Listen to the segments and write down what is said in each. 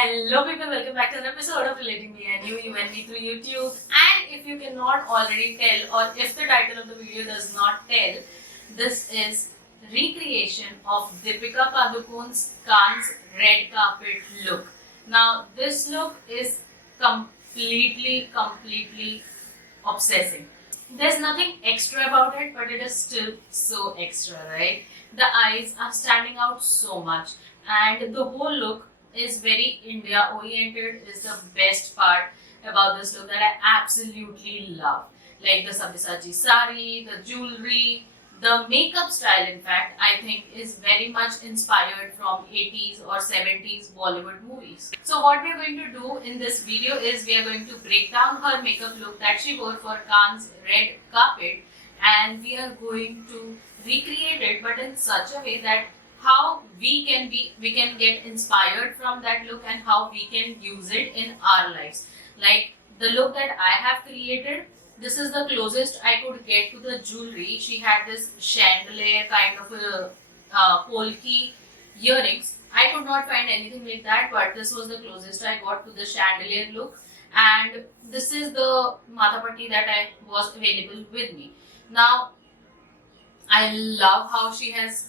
Hello people, welcome back to an episode of Relating Me and You and Me through YouTube. And if you cannot already tell, or if the title of the video does not tell, this is recreation of Deepika Padukone's Cannes red carpet look. Now this look is completely obsessing. There's nothing extra about it, but it is still so extra, right? The eyes are standing out so much, and the whole look is very India oriented. Is the best part about this look that I absolutely love. Like the Sabyasachi sari, the jewelry, the makeup style, in fact, I think is very much inspired from 80s or 70s Bollywood movies. So what we are going to do in this video is we are going to break down her makeup look that she wore for Cannes red carpet, and we are going to recreate it, but in such a way that how we can get inspired from that look and how we can use it in our lives. Like the look that I have created, this is the closest I could get to the jewelry. She had this chandelier kind of a polki earrings. I could not find anything like that, but this was the closest I got to the chandelier look. And this is the matapatti that I was available with me. Now, I love how she has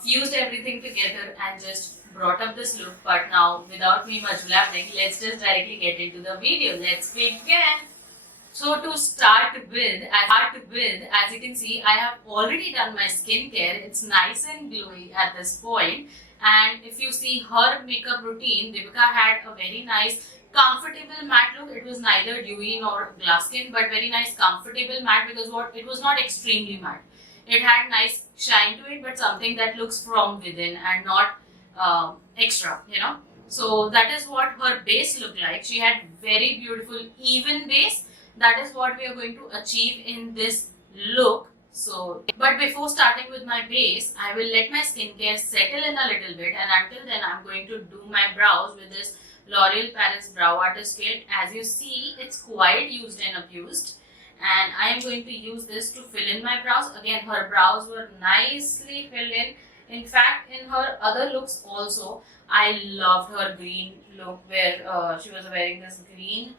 fused everything together and just brought up this look. But now, without me much blabbering, let's just directly get into the video. Let's begin. So to start with, as you can see, I have already done my skincare. It's nice and glowy at this point. And if you see her makeup routine, Deepika had a very nice comfortable matte look. It was neither dewy nor glass skin, but very nice comfortable matte, because it was not extremely matte. It had nice shine to it, but something that looks from within and not extra, So that is what her base looked like. She had very beautiful even base. That is what we are going to achieve in this look. So, but before starting with my base, I will let my skincare settle in a little bit, and until then I'm going to do my brows with this Loreal Paris Brow Artist Kit. As you see, it's quite used and abused. And I am going to use this to fill in my brows. Again, her brows were nicely filled in. In fact, in her other looks also, I loved her green look where she was wearing this green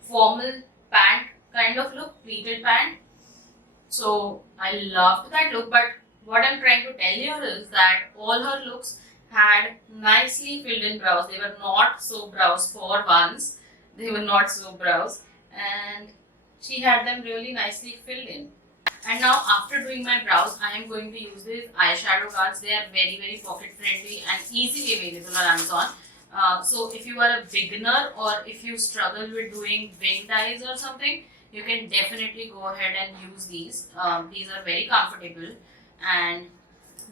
formal pant kind of look, pleated pant. So I loved that look, but what I'm trying to tell you is that all her looks had nicely filled in brows. They were not so brows for once. They were not so brows, and she had them really nicely filled in. And now after doing my brows, I am going to use these eyeshadow cards. They are very pocket friendly and easily available on Amazon. So if you are a beginner or if you struggle with doing winged eyes or something, you can definitely go ahead and use these. These are very comfortable and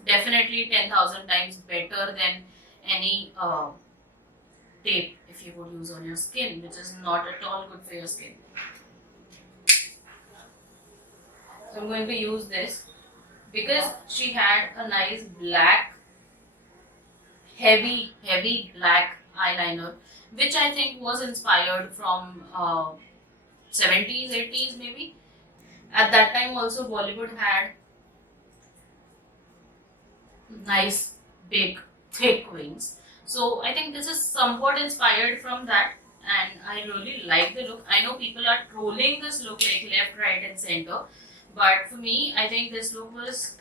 definitely 10,000 times better than any tape if you would use on your skin, which is not at all good for your skin. So I'm going to use this because she had a nice black, heavy black eyeliner, which I think was inspired from 70s, 80s maybe. At that time also Bollywood had nice, big, thick wings. So I think this is somewhat inspired from that, and I really like the look. I know people are trolling this look like left, right and center. But for me, I think this look was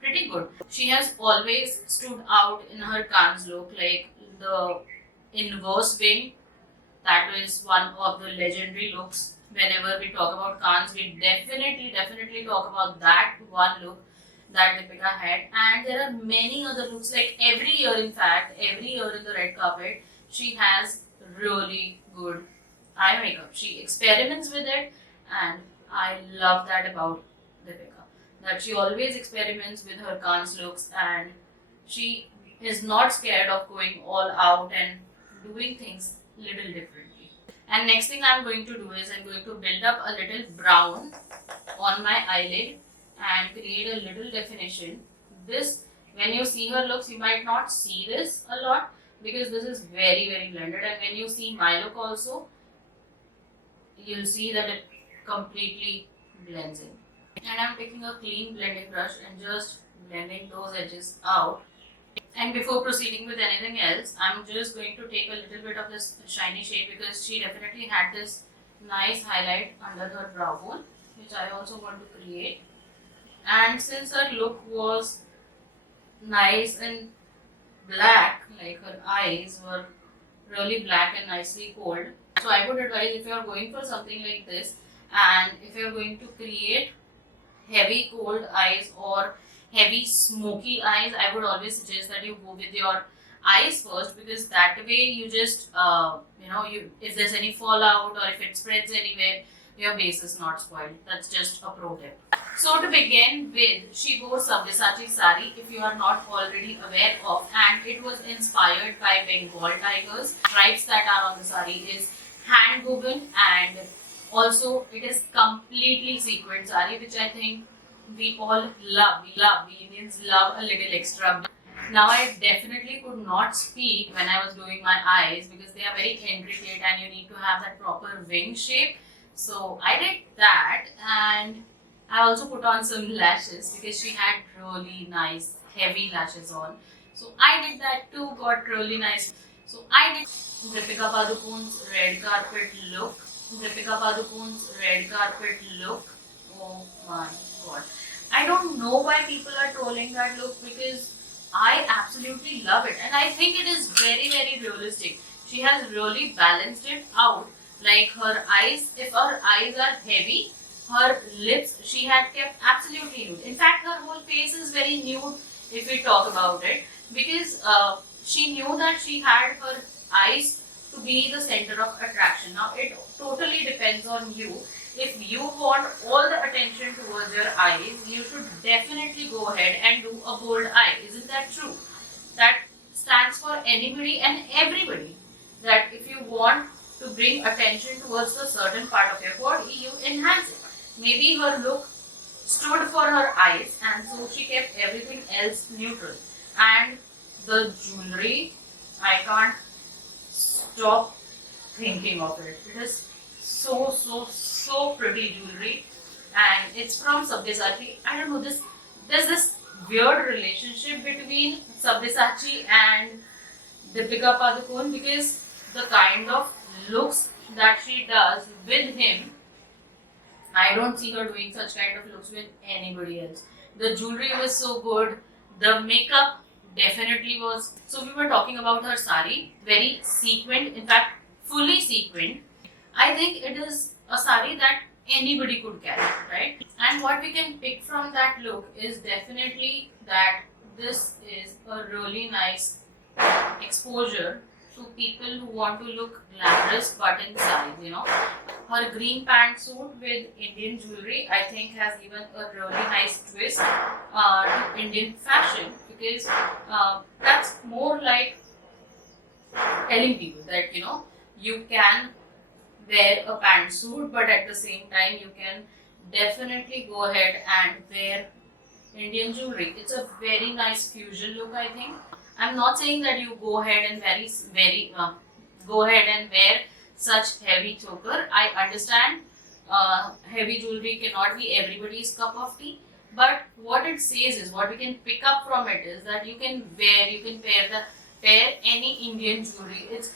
pretty good. She has always stood out in her Cannes look, like the inverse wing. That is one of the legendary looks. Whenever we talk about Cannes, we definitely talk about that one look that Deepika had. And there are many other looks, like every year in fact, every year in the red carpet, she has really good eye makeup. She experiments with it, and I love that about Deepika, that she always experiments with her Cannes looks and she is not scared of going all out and doing things little differently. And next thing I'm going to do is I'm going to build up a little brown on my eyelid and create a little definition. This, when you see her looks, you might not see this a lot because this is very blended, and when you see my look also, you'll see that it completely blends in. And I'm taking a clean blending brush and just blending those edges out And before proceeding with anything else, I'm just going to take a little bit of this shiny shade because she definitely had this nice highlight under her brow bone, which I also want to create. And since her look was nice and black, like her eyes were really black and nicely cold, so I would advise, if you are going for something like this and if you are going to create heavy cold eyes or heavy smoky eyes, I would always suggest that you go with your eyes first, because that way you just you, if there's any fallout or if it spreads anywhere, your base is not spoiled. That's just a pro tip. So to begin with, she wore Sabyasachi sari, if you are not already aware of, and it was inspired by Bengal tigers. Stripes that are on the sari is hand woven, and also it is completely sequined sari, which I think we all love. We Indians love a little extra. Now I definitely could not speak when I was doing my eyes because they are very intricate and you need to have that proper wing shape. So I did that, and I also put on some lashes because she had really nice heavy lashes on. So I did that too, got really nice. So I did Deepika Padukone's red carpet look. Deepika Padukone's red carpet look. Oh my god. I don't know why people are trolling that look because I absolutely love it, and I think it is very, very realistic. She has really balanced it out. Like her eyes, if her eyes are heavy, her lips she had kept absolutely nude. In fact, her whole face is very nude if we talk about it, because she knew that she had her eyes to be the center of attraction. Now it totally depends on you. If you want all the attention towards your eyes, you should definitely go ahead and do a bold eye. Isn't that true? That stands for anybody and everybody. That if you want to bring attention towards a certain part of your body, you enhance it. Maybe her look stood for her eyes, and so she kept everything else neutral. And the jewelry, I can't stop thinking of it. It is so pretty jewelry, and it's from Sabyasachi. I don't know, there's this weird relationship between Sabyasachi and Deepika Padukone, because the kind of looks that she does with him, I don't see her doing such kind of looks with anybody else. The jewelry was so good, the makeup definitely was. So we were talking about her sari, very sequined, in fact fully sequined. I think it is a sari that anybody could carry, right? And what we can pick from that look is definitely that this is a really nice exposure to people who want to look glamorous but in size, Her green pantsuit with Indian jewelry, I think, has given a really nice twist to Indian fashion, because that's more like telling people that, you can wear a pantsuit, but at the same time you can definitely go ahead and wear Indian jewelry. It's a very nice fusion look, I think. I'm not saying that you go ahead and go ahead and wear such heavy choker. I understand heavy jewelry cannot be everybody's cup of tea, but what it says is, what we can pick up from it is that you can pair any Indian jewelry. It's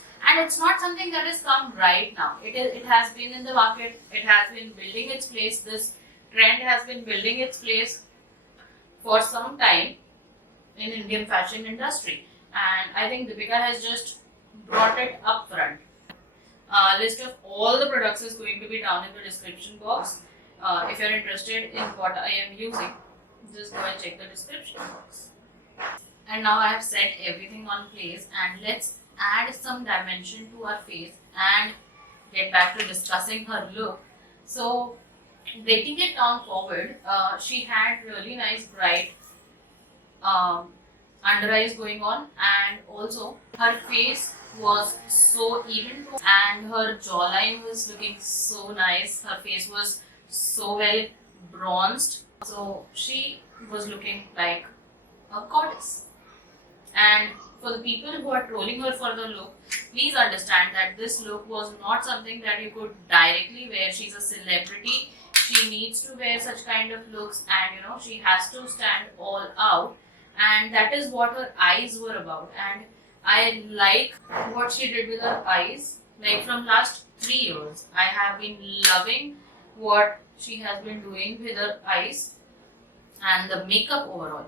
not something that has come right now. It has been in the market. It has been building its place. This trend has been building its place for some time in Indian fashion industry, and I think Deepika has just brought it up front. List of all the products is going to be down in the description box. If you're interested in what I am using, just go and check the description box. And now I have set everything on place, and let's add some dimension to her face and get back to discussing her look. So breaking it down forward, she had really nice bright under eyes going on, and also her face was so even toned and her jawline was looking so nice. Her face was so well bronzed, so she was looking like a goddess. And for the people who are trolling her for the look, please understand that this look was not something that you could directly wear. She's a celebrity. She needs to wear such kind of looks, and she has to stand all out. and that is what her eyes were about. And I like what she did with her eyes. Like from last 3 years, I have been loving what she has been doing with her eyes and the makeup overall.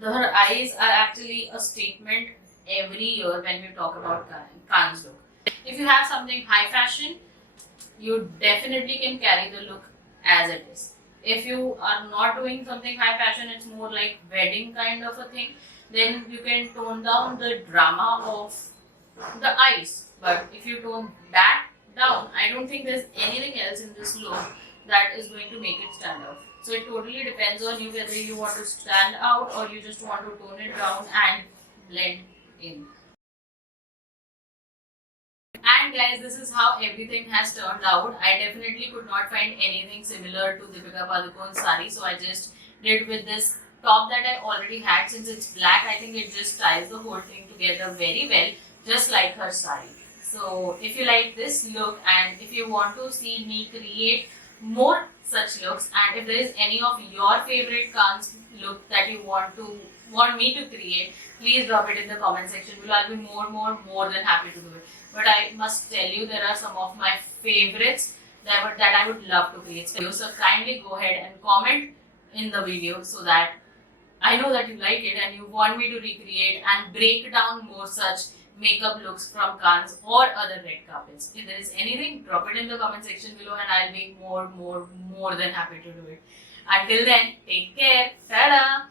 Her eyes are actually a statement every year when we talk about Cannes look. If you have something high fashion, you definitely can carry the look as it is. If you are not doing something high fashion, it's more like wedding kind of a thing, then you can tone down the drama of the eyes. But if you tone that down, I don't think there's anything else in this look that is going to make it stand out. So it totally depends on you whether you want to stand out or you just want to tone it down and blend in. And guys, this is how everything has turned out. I definitely could not find anything similar to Deepika Padukone's sari, so I just did with this top that I already had. Since it's black, I think it just ties the whole thing together very well, just like her sari. So if you like this look and if you want to see me create more such looks, and if there is any of your favorite Cannes look that you want me to create, please drop it in the comment section below. I'll be more than happy to do it. But I must tell you, there are some of my favorites that I would love to create. So kindly go ahead and comment in the video so that I know that you like it and you want me to recreate and break down more such makeup looks from Cannes or other red carpets. If there is anything, drop it in the comment section below and I'll be more than happy to do it. Until then, take care. Ta-da!